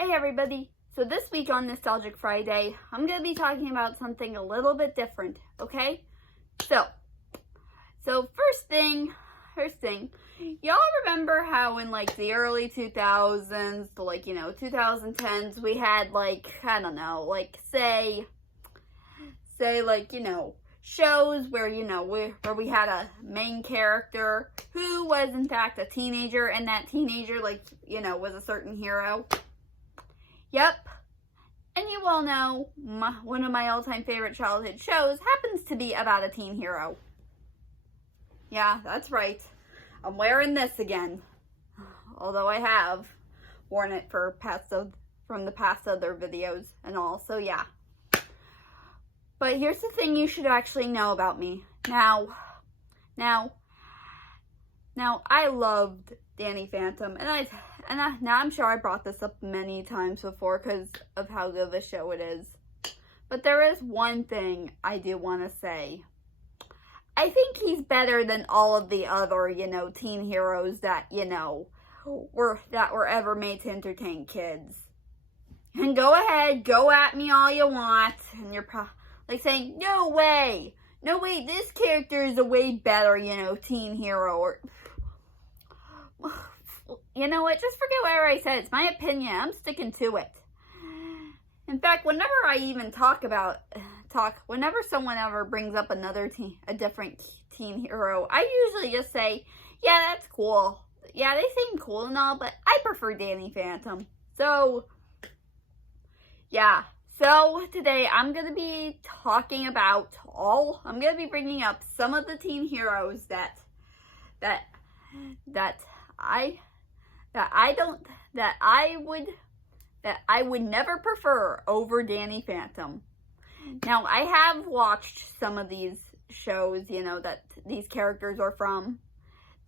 Hey everybody! So this week on Nostalgic Friday, I'm going to be talking about something a little bit different, okay? So first thing, y'all remember how in like the early 2000s to 2010s, we had shows where, where we had a main character who was in fact a teenager, and that teenager, was a certain hero. Yep. And you all know, one of my all-time favorite childhood shows happens to be about a teen hero. Yeah, that's right. I'm wearing this again. Although I have worn it from the past other videos and all, so yeah. But here's the thing you should actually know about me. Now, I loved Danny Phantom, and now I'm sure I brought this up many times before because of how good of a show it is. But there is one thing I do want to say. I think he's better than all of the other, teen heroes that, were ever made to entertain kids. And go ahead, go at me all you want, and you're saying, no way, this character is a way better, teen hero, or... You know what? Just forget whatever I said. It's my opinion. I'm sticking to it. In fact, whenever I even whenever someone ever brings up a different teen hero, I usually just say, yeah, that's cool. Yeah, they seem cool and all, but I prefer Danny Phantom. So, yeah. So, today I'm going to be talking about I'm going to be bringing up some of the teen heroes that I would never prefer over Danny Phantom. Now, I have watched some of these shows, that these characters are from,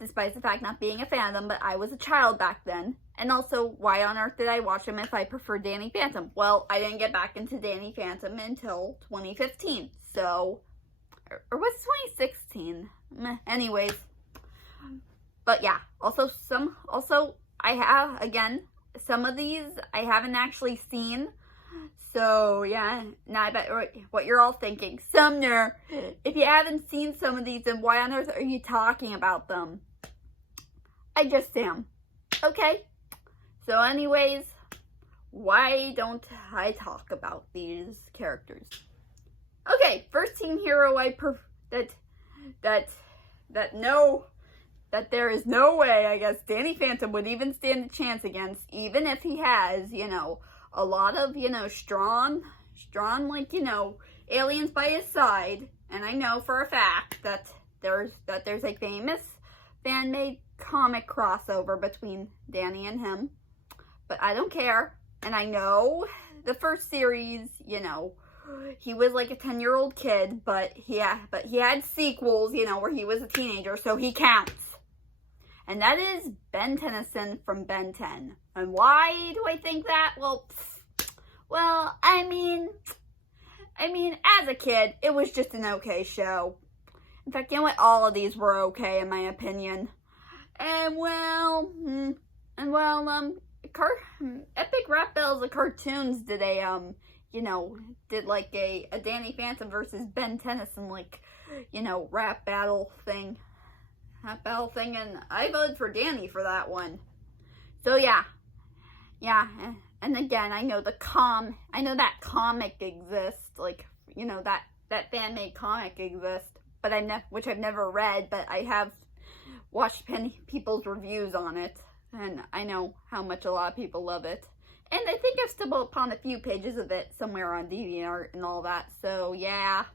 despite the fact not being a fan of them, but I was a child back then. And also, why on earth did I watch them if I preferred Danny Phantom? Well, I didn't get back into Danny Phantom until 2015, so, or was it 2016? Anyways. But yeah, I have, again, some of these I haven't actually seen. So yeah, now I bet what you're all thinking. Sumner, if you haven't seen some of these, then why on earth are you talking about them? I just am. Okay? So anyways, why don't I talk about these characters? Okay, first teen hero that there is no way, I guess, Danny Phantom would even stand a chance against, even if he has, a lot of, strong, aliens by his side. And I know for a fact that there's a famous fan-made comic crossover between Danny and him. But I don't care. And I know the first series, he was like a 10-year-old kid, but he had sequels, where he was a teenager, so he counts. And that is Ben Tennyson from Ben 10. And why do I think that? Well, I mean, as a kid, it was just an okay show. In fact, you know what? All of these were okay, in my opinion. And Epic Rap Battles of Cartoons did did like a Danny Phantom versus Ben Tennyson, rap battle thing. And I voted for Danny for that one. So yeah, and again, I know that comic exists, that fan-made comic exists, but which I've never read, but I have watched people's reviews on it, and I know how much a lot of people love it. And I think I've stumbled upon a few pages of it somewhere on DeviantArt and all that, so yeah.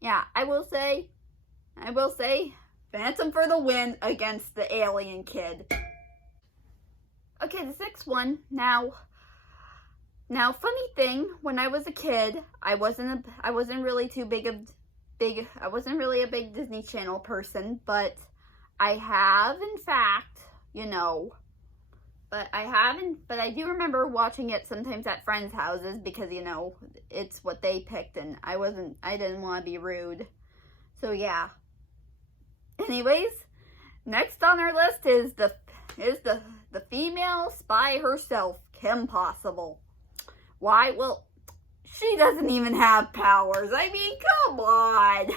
Yeah, I will say, Phantom for the win against the alien kid. Okay, the next one. Now, funny thing, when I was a kid, I wasn't really a big Disney Channel person, but I have, in fact, but I do remember watching it sometimes at friends' houses because, it's what they picked and I didn't want to be rude. So yeah. Anyways, Next on our list is the female spy herself, Kim Possible. Why? Well, she doesn't even have powers. I mean, come on.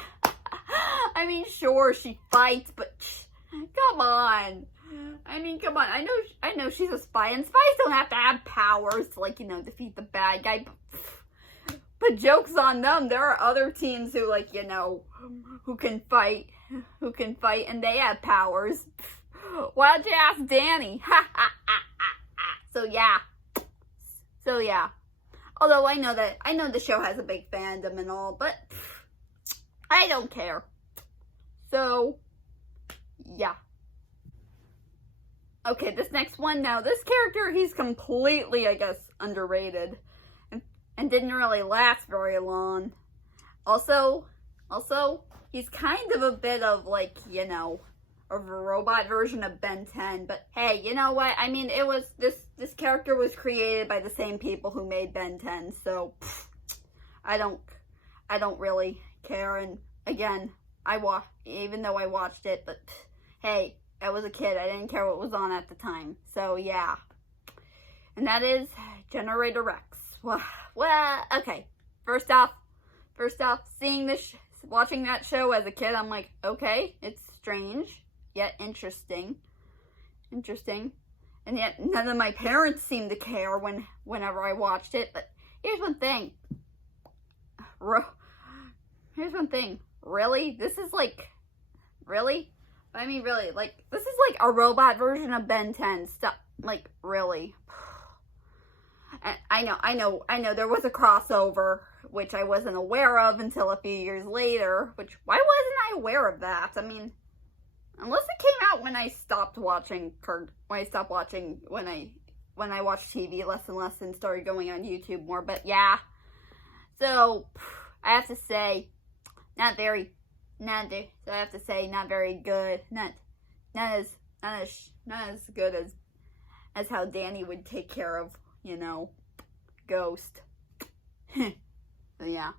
I mean, sure, she fights, but come on. I mean, come on. I know she's a spy, and spies don't have to have powers to, like, defeat the bad guy. But joke's on them. There are other teams who, like, who can fight, and they have powers. Why don't you ask Danny? So yeah. Although I know the show has a big fandom and all, but I don't care. So, yeah. Okay, this next one now. This character, he's completely, I guess, underrated. And didn't really last very long. Also, he's kind of a bit of, like, of a robot version of Ben 10. But hey, you know what? I mean, this character was created by the same people who made Ben 10. So, I don't really care. And again, even though I watched it, but hey, I was a kid. I didn't care what was on at the time. So yeah. And that is Generator Rex. Well, okay. First off, watching that show as a kid, I'm like, okay, it's strange, yet interesting. And yet none of my parents seemed to care whenever I watched it. But here's one thing. Really? This is like, really? I mean, really, like, this is like a robot version of Ben 10. Stuff, like, really. I know, there was a crossover, which I wasn't aware of until a few years later, why wasn't I aware of that? I mean, unless it came out when I watched TV less and less and started going on YouTube more, but yeah. So, I have to say, not very good, not as good as how Danny would take care of, Ghost. Yeah.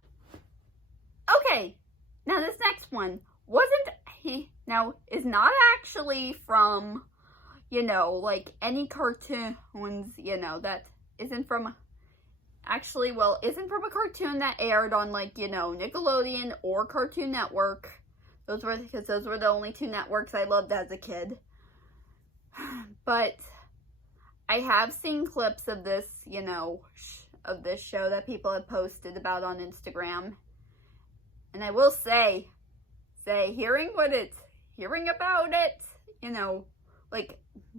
Okay, now this next one is not actually from, like any cartoons, that isn't from a cartoon that aired on, like, Nickelodeon or Cartoon Network. Those were the only two networks I loved as a kid. But I have seen clips of this, of this show that people have posted about on Instagram. And I will say, hearing about it, like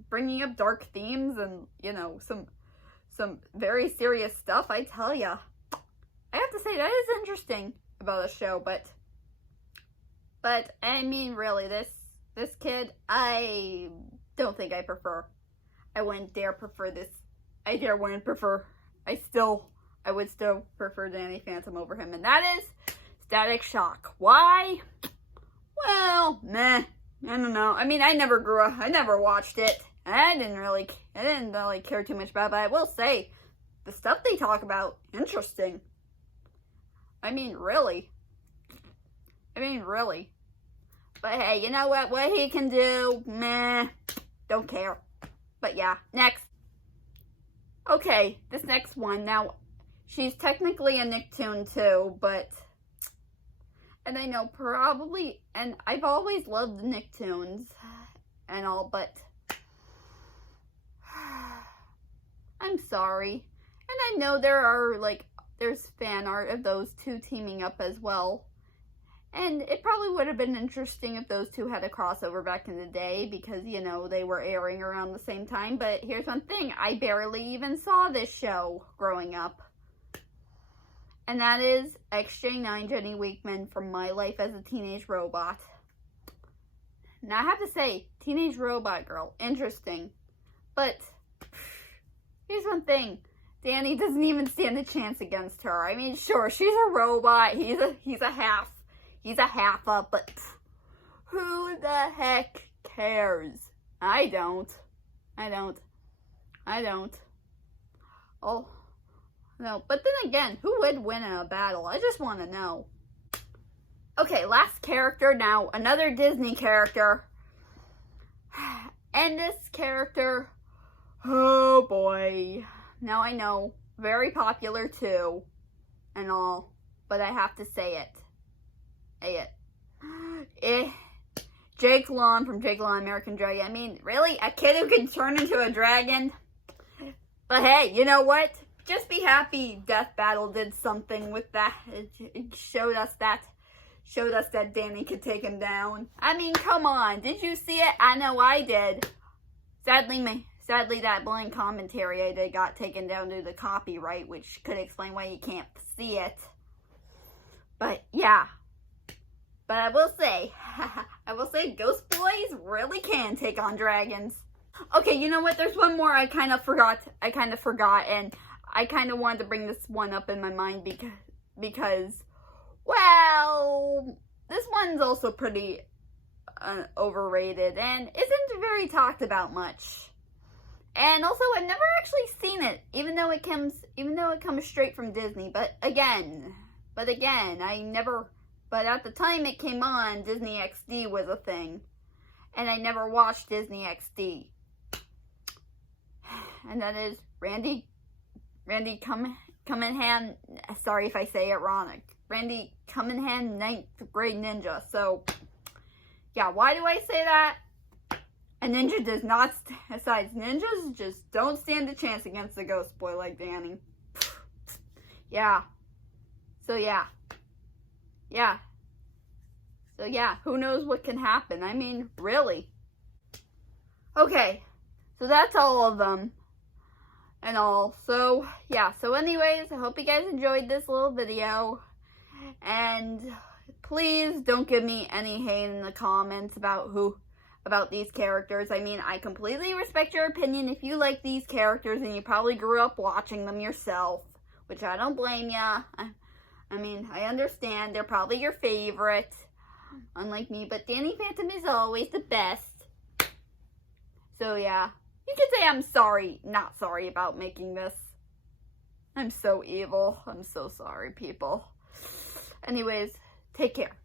bringing up dark themes and, some very serious stuff, I tell ya. I have to say, that is interesting about the show, but I mean, really, this kid, I don't think I prefer. I wouldn't dare prefer this. I would still prefer Danny Phantom over him, and that is Static Shock. Why? Well, meh. I don't know. I mean, I never watched it. I didn't really care too much about it, but I will say, the stuff they talk about, interesting. I mean, really. But hey, you know what? What he can do, meh. Don't care. But yeah, next. Okay, this next one. Now, she's technically a Nicktoon too, and I know probably, and I've always loved the Nicktoons and all, but I'm sorry. And I know there's fan art of those two teaming up as well. And it probably would have been interesting if those two had a crossover back in the day because, they were airing around the same time. But here's one thing. I barely even saw this show growing up. And that is XJ9 Jenny Wakeman from My Life as a Teenage Robot. Now, I have to say, Teenage Robot Girl, interesting. But here's one thing. Danny doesn't even stand a chance against her. I mean, sure, she's a robot. He's a half up, but who the heck cares? I don't. Oh, no. But then again, who would win in a battle? I just want to know. Okay, last character now. Another Disney character. And this character, oh boy. Now I know, very popular too, and all, but I have to say it. Jake Long from Jake Long American Dragon. I mean, really? A kid who can turn into a dragon? But hey, you know what? Just be happy Death Battle did something with that. It showed us that Danny could take him down. I mean, come on. Did you see it? I know I did. Sadly, that blind commentary I did got taken down due to copyright, which could explain why you can't see it. But yeah. But I will say, Ghost Boys really can take on dragons. Okay, you know what? There's one more I kind of forgot, and I kind of wanted to bring this one up in my mind because, well, this one's also pretty overrated and isn't very talked about much. And also, I've never actually seen it, even though it comes straight from Disney. But again, But at the time it came on, Disney XD was a thing, and I never watched Disney XD. And that is Randy Cunningham. Sorry if I say it wrong. Randy Cunningham, 9th grade ninja. So, yeah, why do I say that? A ninja does not, besides ninjas, just don't stand a chance against a ghost boy like Danny. Yeah. So, yeah. So, yeah, who knows what can happen? I mean, really. Okay, so that's all of them. And all. So, yeah. So, anyways, I hope you guys enjoyed this little video. And please don't give me any hate in the comments about these characters. I mean, I completely respect your opinion if you like these characters and you probably grew up watching them yourself, which I don't blame ya. I mean, I understand they're probably your favorite, unlike me, but Danny Phantom is always the best. So yeah, you could say I'm sorry, not sorry about making this. I'm so evil. I'm so sorry, people. Anyways, take care.